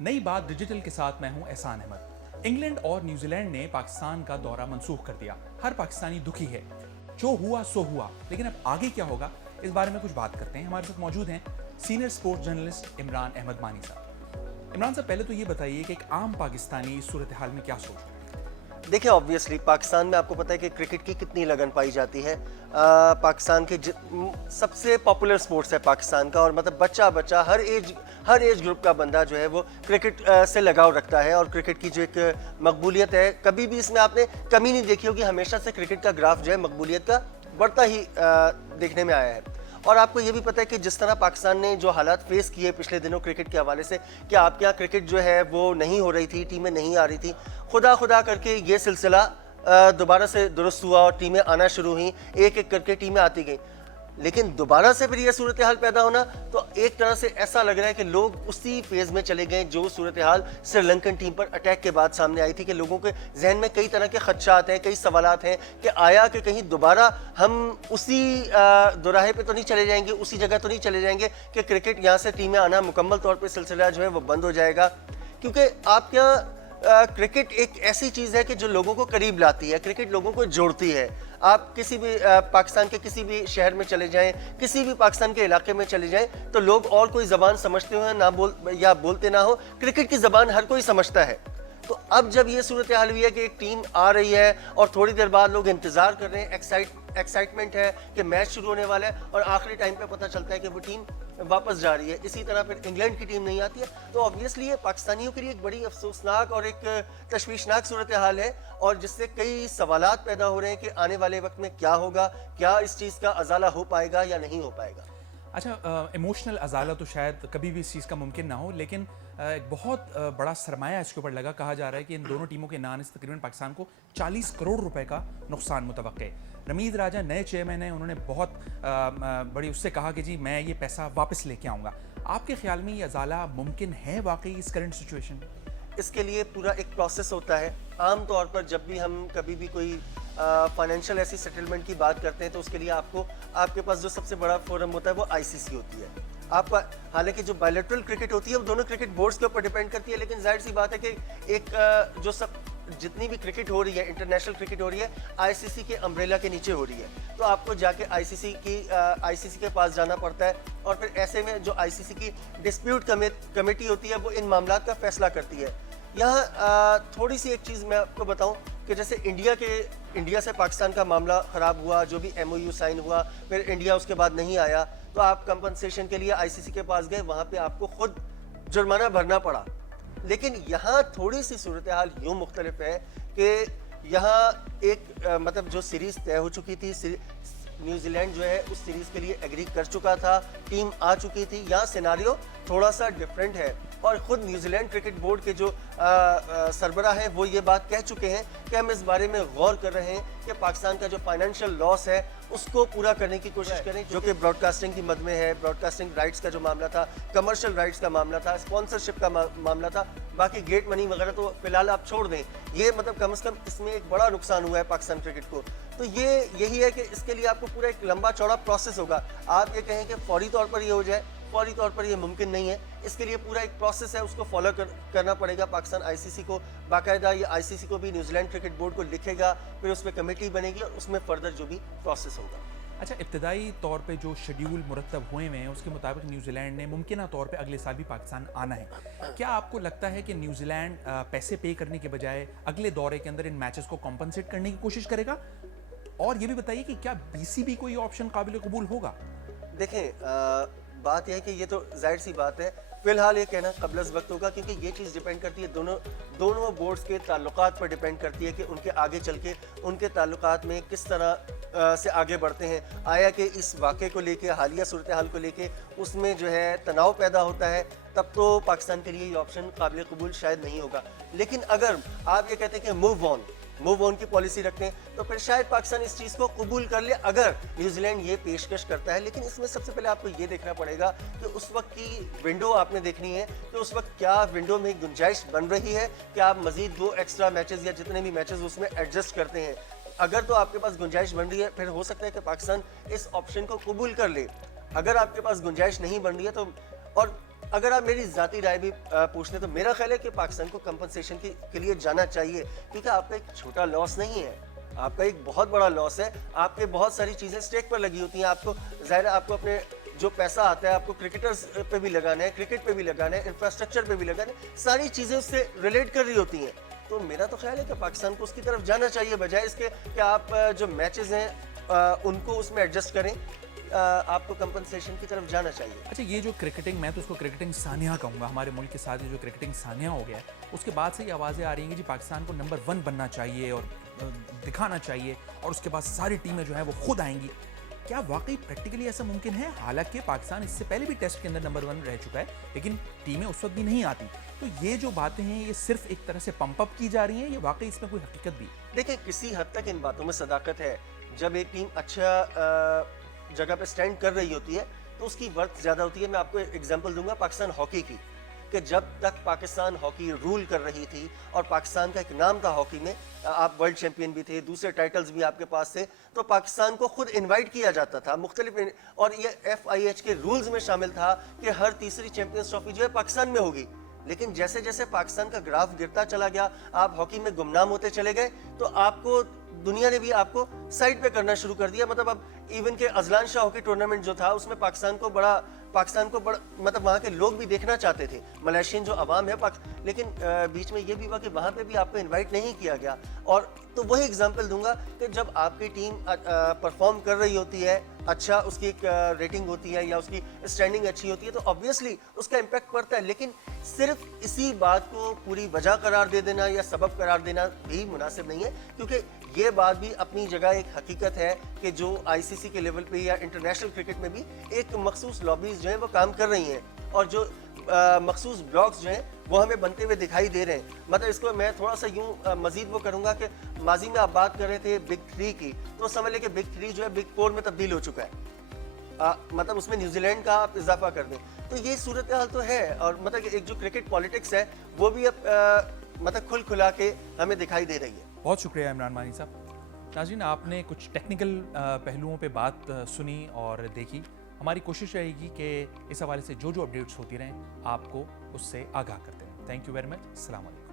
नई बात डिजिटल के साथ मैं हूं एहसान अहमद। इंग्लैंड और न्यूजीलैंड ने पाकिस्तान का दौरा मंसूख कर दिया। हर पाकिस्तानी दुखी है। जो हुआ सो हुआ, लेकिन अब आगे क्या होगा, इस बारे में कुछ बात करते हैं। हमारे साथ मौजूद हैं senior sports journalist Imran Ahmed Mani साहब। इमरान साहब, पहले तो ये बताइए कि एक आम पाकिस्तानी इस सूरत हाल में क्या सोच रहा है? देखिए, ऑब्वियसली पाकिस्तान में आपको पता है कि क्रिकेट की कितनी लगन पाई जाती है। पाकिस्तान के सबसे पॉपुलर स्पोर्ट्स है पाकिस्तान का, और मतलब बच्चा हर एज ग्रुप का बंदा जो है वो क्रिकेट से लगाव रखता है। और क्रिकेट की जो एक मकबूलियत है, कभी भी इसमें आपने कमी नहीं देखी होगी। हमेशा से क्रिकेट का ग्राफ जो है मकबूलियत का बढ़ता ही देखने में आया है। और आपको ये भी पता है कि जिस तरह पाकिस्तान ने जो हालात फेस किए पिछले दिनों क्रिकेट के हवाले से, कि आपके यहाँ क्रिकेट जो है वो नहीं हो रही थी, टीमें नहीं आ रही थी, खुदा करके ये सिलसिला दोबारा से दुरुस्त हुआ और टीमें आना शुरू हुई, एक एक करके टीमें आती गई। लेकिन दोबारा से फिर ये सूरत हाल पैदा होना, तो एक तरह से ऐसा लग रहा है कि लोग उसी फेज़ में चले गए जो सूरत हाल श्रीलंकन टीम पर अटैक के बाद सामने आई थी। कि लोगों के जहन में कई तरह के खदशात हैं, कई सवालात हैं कि आया कि कहीं दोबारा हम उसी दोराहे पे तो नहीं चले जाएंगे, उसी जगह तो नहीं चले जाएंगे कि क्रिकेट यहाँ से टीमें आना मुकम्मल तौर पर सिलसिला जो है वो बंद हो जाएगा। क्योंकि आप यहाँ क्रिकेट एक ऐसी चीज़ है कि जो लोगों को करीब लाती है, क्रिकेट लोगों को जोड़ती है। आप किसी भी पाकिस्तान के किसी भी शहर में चले जाएं, किसी भी पाकिस्तान के इलाके में चले जाएं, तो लोग और कोई ज़बान समझते हुए ना बोलते ना हो, क्रिकेट की ज़बान हर कोई समझता है। तो अब जब ये सूरत हाल हुई है कि एक टीम आ रही है और थोड़ी देर बाद लोग इंतज़ार कर रहे हैं, एक्साइटमेंट है कि मैच शुरू होने वाला है, और आखिरी टाइम पे पता चलता है कि वो टीम वापस जा रही है। इसी तरह फिर इंग्लैंड की टीम नहीं आती है, तो ऑब्वियसली ये पाकिस्तानियों के लिए एक बड़ी अफसोसनाक और एक तशवीशनाक सूरत हाल है, और जिससे कई सवालात पैदा हो रहे हैं कि आने वाले वक्त में क्या होगा, क्या इस चीज़ का अजाला हो पाएगा या नहीं हो पाएगा। अच्छा, इमोशनल अजाला तो शायद कभी भी इस चीज़ का मुमकिन ना हो, लेकिन एक बहुत बड़ा सरमाया इसके ऊपर लगा। कहा जा रहा है कि इन दोनों टीमों के नाम से तकरीबन पाकिस्तान को 40 करोड़ रुपए का नुकसान मुतवक्के है। रमीज़ राजा नए चेयरमैन हैं, उन्होंने बहुत बड़ी उससे कहा कि जी मैं ये पैसा वापस लेके आऊँगा। आपके ख्याल में ये अजाला मुमकिन है वाकई इस करंट सिचुएशन में? इसके लिए पूरा एक प्रोसेस होता है। आम तौर पर जब भी हम कभी भी कोई फाइनेंशियल ऐसी सेटलमेंट की बात करते हैं, तो उसके लिए आपके पास जो सबसे बड़ा फोरम होता है वो आईसीसी होती है। आपका हालांकि जो बायलैटरल क्रिकेट होती है वो दोनों क्रिकेट बोर्ड्स के ऊपर डिपेंड करती है, लेकिन जाहिर सी बात है कि एक जो सब जितनी भी क्रिकेट हो रही है, इंटरनेशनल क्रिकेट हो रही है, आईसीसी के अम्ब्रेला के नीचे हो रही है। तो आपको जाके आईसीसी के पास जाना पड़ता है, और फिर ऐसे में जो आईसीसी की डिस्प्यूट कमेटी होती है वो इन मामलात का फैसला करती है। यहाँ थोड़ी सी एक चीज़ मैं आपको बताऊं कि जैसे इंडिया से पाकिस्तान का मामला ख़राब हुआ, जो भी एमओयू साइन हुआ, फिर इंडिया उसके बाद नहीं आया, तो आप कंपनसेशन के लिए आईसीसी के पास गए, वहाँ पे आपको खुद जुर्माना भरना पड़ा। लेकिन यहाँ थोड़ी सी सूरत हाल यूँ मुख्तलिफ है कि यहाँ एक मतलब जो सीरीज़ तय हो चुकी थी, न्यूजीलैंड जो है उस सीरीज़ के लिए एग्री कर चुका था, टीम आ चुकी थी। यहाँ सिनारियो थोड़ा सा डिफरेंट है, और ख़ुद न्यूजीलैंड क्रिकेट बोर्ड के जो सरबराह हैं वो ये बात कह चुके हैं कि हम इस बारे में गौर कर रहे हैं कि पाकिस्तान का जो फाइनेंशियल लॉस है उसको पूरा करने की कोशिश करें, जो कि ब्रॉडकास्टिंग की मद में है। ब्रॉडकास्टिंग राइट्स का जो मामला था, कमर्शियल राइट्स का मामला था, स्पॉन्सरशिप का मामला था, बाकी गेट मनी वगैरह तो फिलहाल आप छोड़ दें। ये मतलब कम से कम इसमें एक बड़ा नुकसान हुआ है पाकिस्तान क्रिकेट को। तो यही है कि इसके लिए आपको पूरा एक लंबा चौड़ा प्रोसेस होगा। आप ये कहें कि फौरी तौर पर ये हो जाए, फौरी तौर पर ये मुमकिन नहीं है। इसके लिए पूरा एक प्रोसेस है, उसको फॉलो करना पड़ेगा। पाकिस्तान आईसीसी को बाकायदा, ये आईसीसी को भी न्यूजीलैंड क्रिकेट बोर्ड को लिखेगा, फिर उसमें कमेटी बनेगी और उसमें फर्दर जो भी प्रोसेस होगा। अच्छा, इब्तदाई तौर पे जो शेड्यूल मुरतब हुए हैं उसके मुताबिक न्यूजीलैंड ने मुमकिन तौर पे अगले साल भी पाकिस्तान आना है। क्या आपको लगता है कि न्यूजीलैंड पैसे पे करने के बजाय अगले दौरे के अंदर इन मैचेस को कॉम्पनसेट करने की कोशिश करेगा? और ये भी बताइए कि क्या बीसीबी को ये ऑप्शन काबिल कबूल होगा? देखें, बात यह है कि ये तो जाहिर सी बात है, फिलहाल ये कहना क़ब्ल वक्त होगा, क्योंकि ये चीज़ डिपेंड करती है दोनों बोर्ड्स के ताल्लुकात पर डिपेंड करती है कि उनके आगे चल के उनके ताल्लुकात में किस तरह से आगे बढ़ते हैं। आया कि इस वाक़े को लेके, हालिया सूरत हाल को लेके उसमें जो है तनाव पैदा होता है, तब तो पाकिस्तान के लिए ये ऑप्शन काबिल कबूल शायद नहीं होगा। लेकिन अगर आप ये कहते हैं कि मूव ऑन की पॉलिसी रखते हैं, तो फिर शायद पाकिस्तान इस चीज़ को कबूल कर ले अगर न्यूजीलैंड ये पेशकश करता है। लेकिन इसमें सबसे पहले आपको ये देखना पड़ेगा कि उस वक्त की विंडो आपने देखनी है कि उस वक्त क्या विंडो में गुंजाइश बन रही है कि आप मज़ीद 2 एक्स्ट्रा मैचेस या जितने भी मैचेस उसमें एडजस्ट करते हैं। अगर तो आपके पास गुंजाइश बन रही है, फिर हो सकता है कि पाकिस्तान इस ऑप्शन को कबूल कर ले। अगर आपके पास गुंजाइश नहीं बन रही है तो, और اگر آپ میری ذاتی رائے بھی پوچھتے تو میرا خیال ہے کہ پاکستان کو کمپنسیشن کے لیے جانا چاہیے، کیونکہ آپ کا ایک چھوٹا لاس نہیں ہے، آپ کا ایک بہت بڑا لاس ہے. آپ کے بہت ساری چیزیں اسٹیک پر لگی ہوتی ہیں. آپ کو ظاہر ہے آپ کو اپنے جو پیسہ آتا ہے آپ کو کرکٹرز پہ بھی لگانا ہے، کرکٹ پہ بھی لگانا ہے، انفراسٹرکچر پہ بھی لگانا ہے، ساری چیزیں اس سے ریلیٹ کر رہی ہوتی ہیں. تو میرا تو خیال ہے کہ پاکستان کو اس کی طرف جانا چاہیے، بجائے اس کے کہ آپ جو میچز ہیں ان کو اس میں ایڈجسٹ کریں. آپ کو کمپنسیشن کی طرف جانا چاہیے. اچھا یہ جو کرکٹنگ، میں تو اس کو کرکٹنگ سانحہ کہوں گا، ہمارے ملک کے ساتھ یہ جو کرکٹنگ سانحہ ہو گیا ہے، اس کے بعد سے یہ آوازیں آ رہی ہیں کہ جی پاکستان کو نمبر 1 بننا چاہیے اور دکھانا چاہیے، اور اس کے بعد ساری ٹیمیں جو ہیں وہ خود آئیں گی. کیا واقعی پریکٹیکلی ایسا ممکن ہے؟ حالانکہ پاکستان اس سے پہلے بھی ٹیسٹ کے اندر نمبر 1 رہ چکا ہے، لیکن ٹیمیں اس وقت بھی نہیں آتی. تو یہ جو باتیں ہیں یہ صرف ایک طرح سے پمپ اپ کی جا رہی ہیں، یہ واقعی اس میں کوئی حقیقت بھی ہے؟ دیکھیں کسی حد تک ان باتوں میں صداقت ہے. جب ایک ٹیم اچھا جگہ پہ سٹینڈ کر رہی ہوتی ہے تو اس کی ورتھ زیادہ ہوتی ہے. میں آپ کو ایگزامپل دوں گا پاکستان ہاکی کی، کہ جب تک پاکستان ہاکی رول کر رہی تھی اور پاکستان کا ایک نام تھا ہاکی میں، آپ ورلڈ چیمپئن بھی تھے، دوسرے ٹائٹلز بھی آپ کے پاس تھے، تو پاکستان کو خود انوائٹ کیا جاتا تھا مختلف، اور یہ FIH کے رولز میں شامل تھا کہ ہر تیسری چیمپئنز ٹرافی جو ہے پاکستان میں ہوگی. لیکن جیسے جیسے پاکستان کا گراف گرتا چلا گیا، آپ ہاکی میں گمنام ہوتے چلے گئے، تو آپ کو دنیا نے بھی آپ کو سائڈ پہ کرنا شروع کر دیا. مطلب اب ایون کہ ازلان شاہ ہاکی ٹورنامنٹ جو تھا اس میں پاکستان کو بڑا مطلب وہاں کے لوگ بھی دیکھنا چاہتے تھے، ملائیشین جو عوام ہے، لیکن بیچ میں یہ بھی ہوا کہ وہاں پہ بھی آپ کو انوائٹ نہیں کیا گیا. اور تو وہی اگزامپل دوں گا کہ جب آپ کی ٹیم پرفارم کر رہی ہوتی ہے، اچھا اس کی ایک ریٹنگ ہوتی ہے یا اس کی اسٹینڈنگ اچھی ہوتی ہے، تو آبویسلی اس کا امپیکٹ پڑتا ہے. لیکن صرف اسی بات کو پوری وجہ قرار دے دینا یا سبب قرار دینا بھی مناسب نہیں ہے، کیونکہ یہ بات بھی اپنی جگہ ایک حقیقت ہے کہ جو ICC کے لیول پہ یا انٹرنیشنل کرکٹ میں بھی ایک مخصوص لابیز جو ہیں وہ کام کر رہی ہیں، اور جو مخصوص بلاکس جو ہیں وہ ہمیں بنتے ہوئے دکھائی دے رہے ہیں. مطلب اس کو میں تھوڑا سا یوں مزید وہ کروں گا کہ ماضی میں آپ بات کر رہے تھے بگ 3 کی، تو سمجھ لیں کہ بگ 3 جو ہے بگ 4 میں تبدیل ہو چکا ہے. مطلب اس میں نیوزی لینڈ کا آپ اضافہ کر دیں تو یہ صورتحال تو ہے. اور مطلب ایک جو کرکٹ پالیٹکس ہے وہ بھی اب مطلب کھل کھلا کے ہمیں دکھائی دے رہی ہے. بہت شکریہ عمران مانی صاحب. ناظرین آپ نے کچھ ٹیکنیکل پہلوؤں پہ بات سنی اور دیکھی. ہماری کوشش رہے گی کہ اس حوالے سے جو اپڈیٹس ہوتی رہیں آپ کو اس سے آگاہ کرتے رہیں. Thank you very much. السلام علیکم.